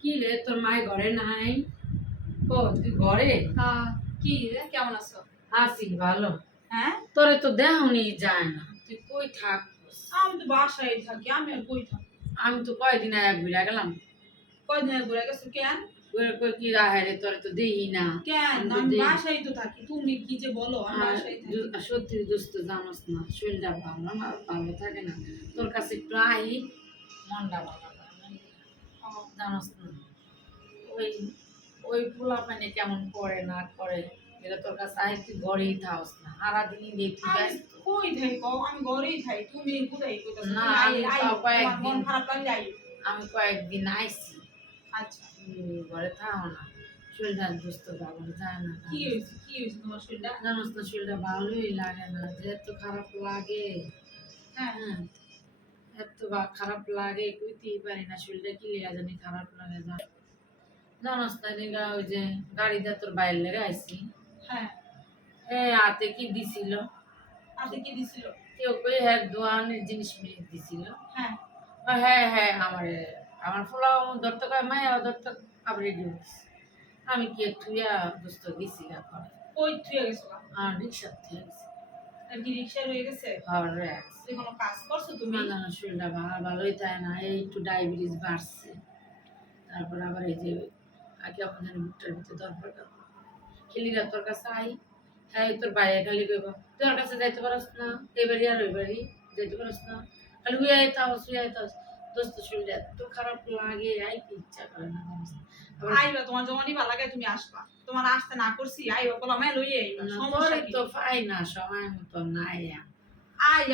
কি রে তোর মায়ের ঘরে নাই? ও তুই ঘরে? হ্যাঁ, কি রে কেমন আছো? আছি ভালো। হ্যাঁ, তোরে তো দেহনি যায় না, তুই কই থাক? আমি তো বাসায় থাকি, আমি আর কই থাকি? আমি তো কয়দিন আগে ঘুরে গেলাম। কয়দিন আগে ঘুরে গেছো কেন? ঘুরে কই কি রাহে রে, তোরে তো দেই না। কেন আমি তো আমি দেই। বাসায় তো থাকি, তুমি কি যে বলো, আমি বাসায় থাকি। সত্যি দোস্ত জানোস না, শরীরটা ভালো না, ভালো থাকে না। তোর কাছে একটু আই, মনটা ভালো লাগে। জানোস না, ওই ওই পোলা পানি কেমন করে না করে, এটা তোর কাছে আই, তুই ঘরেই থাকস না, সারাদিনই দেখি আমি ব্যস্ত। কই থাকি কও, আমি ঘরেই থাকি, তুমি কোথায় কইতাছো? না, তুমি আমি আই তাও তোমার কয়েকদিন, মন খারাপ লাগলে আই। আমি কয়েকদিন আইছি। আচ্ছা, তুমি ঘরে থাকো না, শরীরটা দুস্থ ভালো যায় না। কি হয়েছে তোমার শরীরটা? জানোস তো শরীরটা ভালোই লাগে না, যে এত খারাপ লাগে। হ্যাঁ, হ্যাঁ, এত খারাপ লাগে, কইতেই পারি না শরীরটা কি লেগে জানি খারাপ লাগে। জানোস না এদিকে ওই যে গাড়িতে তোর বাইরে লেগে আইছি। হ্যাঁ, হাতে কি দিছিল, আপনি কি দিছিল? কেউ কই হ্যাঁ দোয়ানের জিনিস মিলিয়ে দিছিল। হ্যাঁ, হ্যাঁ হ্যাঁ, আমার ফোলাও ধরতে কয় মায়া ধরতে আবার রেডি হচ্ছে। আমি কি থুইয়া দুস্থ দিছি এখন। কই থুয়ে গেছো? আর রিক্সা থেকে গেছি। আর কি রিকশা রয়ে গেছে? হরেক্স তুই কোনো কাজ করছো তুমি? তোমার জানো শরীরটা ভালোই থাকে না, এই একটু ডায়াবেটিস বাড়ছে। তারপর আবার এই যে আগে আপনার জানি বুকটার ভিতরে দরকার খেলিরা তোর কাছে আই। হ্যাঁ তোর বাইরে খালি কইব তোর কাছে যাইতে পারস না, এবারই আর ওইবারই যাইতে পারস না, খালি হুই আইতাস হুই আইতাস। দোস্ত শরীরটা এত খারাপ লাগে, আইতে ইচ্ছা করে না জানিস। আবার আইবা, তোমার যখনই ভালো লাগে তুমি আসবা। তোমার আসতে না করছি, আইবা বলো আমায় লইয়ে আইবা, সমস্যা তোরে কি? তো পাই না, সময় মতো নাই।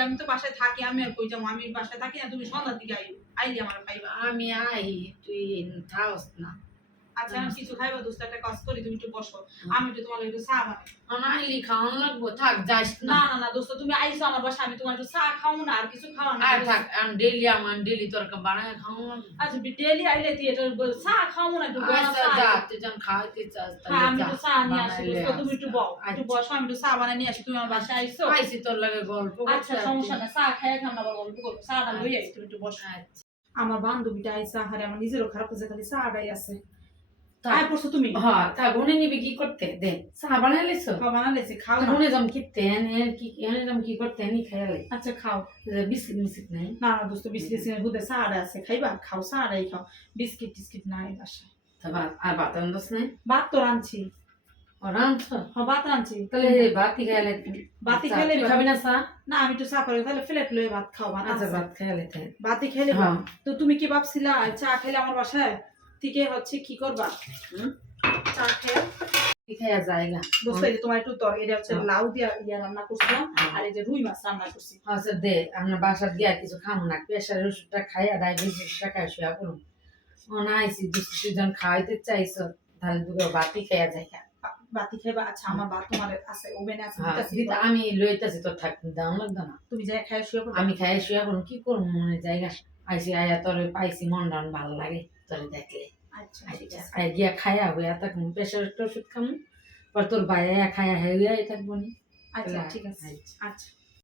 আমি তো বাসায় থাকি, আমি আর কই যাবো? আমি বাসায় থাকি না, তুমি সন্ধ্যার দিকে আইলে আমার পাইবা। আমি আই, তুই থাকস না। আচ্ছা, আমি কিছু খাইবা? দোস্ত একটা কাজ করি, তুমি একটু বসো, আমি একটু তোমার একটু চা বানাই। আইলি খাওয়ান লাগবো, থাক যাস না। না না না দোস্ত, তুমি আইসো আমার বাসায়, আমি তোমার একটু চা খাও না, আর কিছু খাওয়া না। আর থাক, আমি ডেলি তোর বানায় খাওয়ান লাগবো। আচ্ছা, ডেলি আইলে তুই এটা চা খাও না, একটু বড় আচ্ছা চা। যা, তুই যখন খাওয়াইতে চাস হ্যাঁ, তাহলে আমি যা, একটু চা নিয়ে আসি বানাইলে দোস্ত, তুমি একটু বও, একটু বসো, আমি একটু চা বানাই নিয়ে আসি, তুমি আমার বাসায় আইসো। আইসি তোর লাগে গল্প করতে। আচ্ছা, সমস্যা না, চা খাইয়া খান, আবার গল্প করবো, চাটা লই আই, তুমি একটু বসো। আচ্ছা। আমার বান্ধবীটা আইসা, হারে আমার নিজেরও খারাপ হচ্ছে, খালি চাটাই আছে। থাক। আয় পড়ছো তুমি? হ্যাঁ থাক, উনি নিবি কি করতে দে, চা বানাইলিস? খাও বানালেছি, খাও না। উনি যেমন কিনতে কি এনে যেমন কি করতে এনে খাইলে। আচ্ছা খাও। বিস্কিট মিস্কিট নাই? না না দোস্ত, বিস্কিট দুধে চাটা আছে, খাইবা? খাও, চাটাই খাও, বিস্কিট টিস্কিট নাই বাসায়। তা আর ভাত আনদস নাই? ভাত তো রাঁধছি। ও রাঁধছ? হ্যাঁ, ভাত রাঁধছি। তাহলে ভাতই খাইলে। ভাতই খাইলে তুই খাবি না চা? না, আমি একটু চা করি, তাহলে প্লেট লয়ে ভাত খাও, ভাত আচ্ছা আছে। ভাত খাইলে তাই। ভাতই খাইলে। হ্যাঁ। তো তুমি কি ভাবছিলা চা খাইলে আমার বাসায় থেকে হচ্ছে কি করবা? চা খেয়ে খাইয়া জায়গা দোস্ত, এই যে তোমার একটু এটা হচ্ছে লাউ দিয়া রান্না করছিলাম, আর এই যে রুই মাছ রান্না করছি। আচ্ছা দে, আমরা বাসার গিয়া কিছু খাম না, প্রেশারের ওষুধটা খাইয়া ডায়াবেটিসটা খাই শুয়া করুন। আইসি দুজন খাওয়াইতে চাইছো, তাহলে দুটো বাতি খাইয়া জায়গা। বাতি খাইবা? আচ্ছা, আমার ভাত তোমার আছে, ওভেনে আছে, আমি লইতেছি, তোর থাকতে দাম লাগতো না। তুমি যাই খাই শুয়ে পড়ো। আমি খাইয়া শুয়া করুন, কি করবো মনে জায়গা। আইসি আয়া তোর পাইছি, মন টান ভালো লাগে তোর দেখলে। আচ্ছা ঠিক আছে। আয় গিয়া খাইয়া হইয়া থাকবো, প্রেশারের ওষুধ খামু, পর তোর বাইরে খাইয়া হইয়া থাকবো নি। আচ্ছা ঠিক আছে। আচ্ছা।